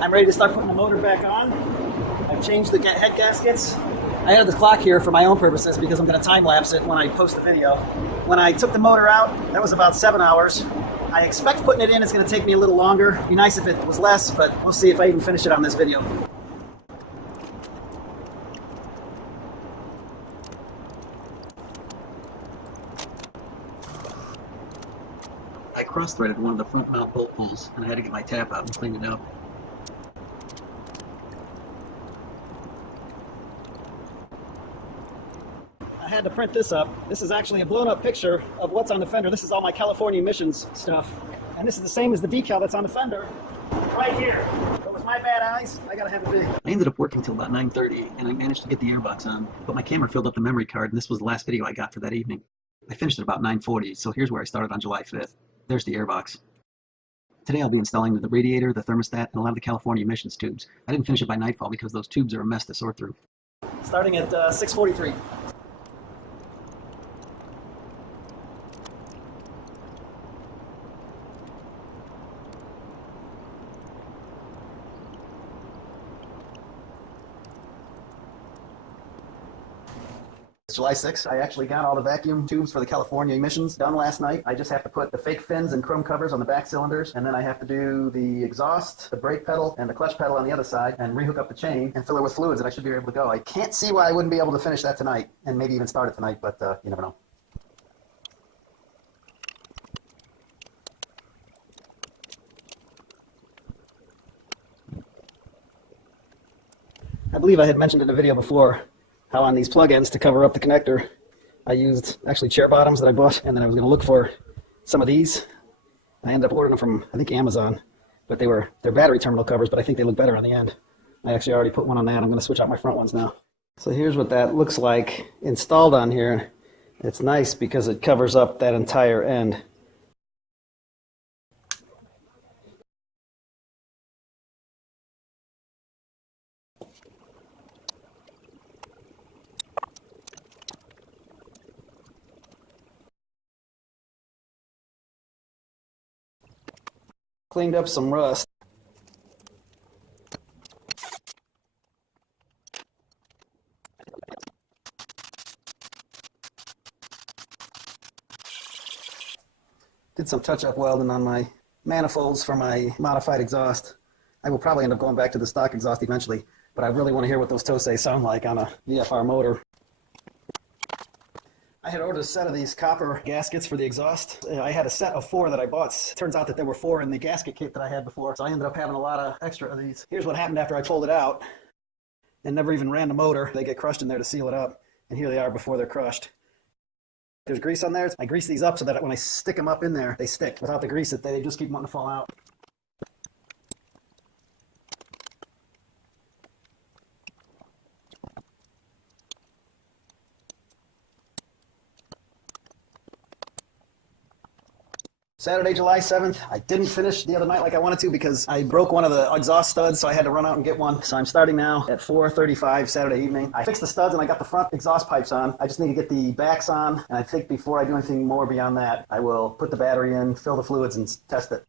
I'm ready to start putting the motor back on. I've changed the head gaskets. I had this clock here for my own purposes because I'm going to time lapse it when I post the video. When I took the motor out, that was about 7 hours. I expect putting it in is going to take me a little longer. It'd be nice if it was less, but we'll see if I even finish it on this video. I cross-threaded one of the front mount bolt holes and I had to get my tap out and clean it up. I had to print this up. This is actually a blown up picture of what's on the fender. This is all my California emissions stuff. And this is the same as the decal that's on the fender right here. But with my bad eyes, I gotta have it big. I ended up working till about 9:30 and I managed to get the airbox on, but my camera filled up the memory card and this was the last video I got for that evening. I finished at about 9:40, so here's where I started on July 5th. There's the airbox. Today I'll be installing the radiator, the thermostat, and a lot of the California emissions tubes. I didn't finish it by nightfall because those tubes are a mess to sort through. Starting at 6:43. It's July 6th. I actually got all the vacuum tubes for the California emissions done last night. I just have to put the fake fins and chrome covers on the back cylinders, and then I have to do the exhaust, the brake pedal, and the clutch pedal on the other side, and rehook up the chain and fill it with fluids, and I should be able to go. I can't see why I wouldn't be able to finish that tonight, and maybe even start it tonight, but you never know. I believe I had mentioned in the video before how on these plug-ins to cover up the connector, I used actually chair bottoms that I bought, and then I was going to look for some of these. I ended up ordering them from, I think, Amazon, but they're battery terminal covers, but I think they look better on the end. I actually already put one on that. I'm going to switch out my front ones now. So here's what that looks like installed on here. It's nice because it covers up that entire end. Cleaned up some rust. Did some touch-up welding on my manifolds for my modified exhaust. I will probably end up going back to the stock exhaust eventually, but I really want to hear what those Tosei sound like on a VFR motor. I had ordered a set of these copper gaskets for the exhaust. I had a set of 4 that I bought. Turns out that there were 4 in the gasket kit that I had before, so I ended up having a lot of extra of these. Here's what happened after I pulled it out and never even ran the motor. They get crushed in there to seal it up, and here they are before they're crushed. There's grease on there. I grease these up so that when I stick them up in there, they stick. Without the grease, they just keep wanting to fall out. Saturday, July 7th. I didn't finish the other night like I wanted to because I broke one of the exhaust studs, so I had to run out and get one. So I'm starting now at 4:35 Saturday evening. I fixed the studs and I got the front exhaust pipes on. I just need to get the backs on, and I think before I do anything more beyond that, I will put the battery in, fill the fluids, and test it.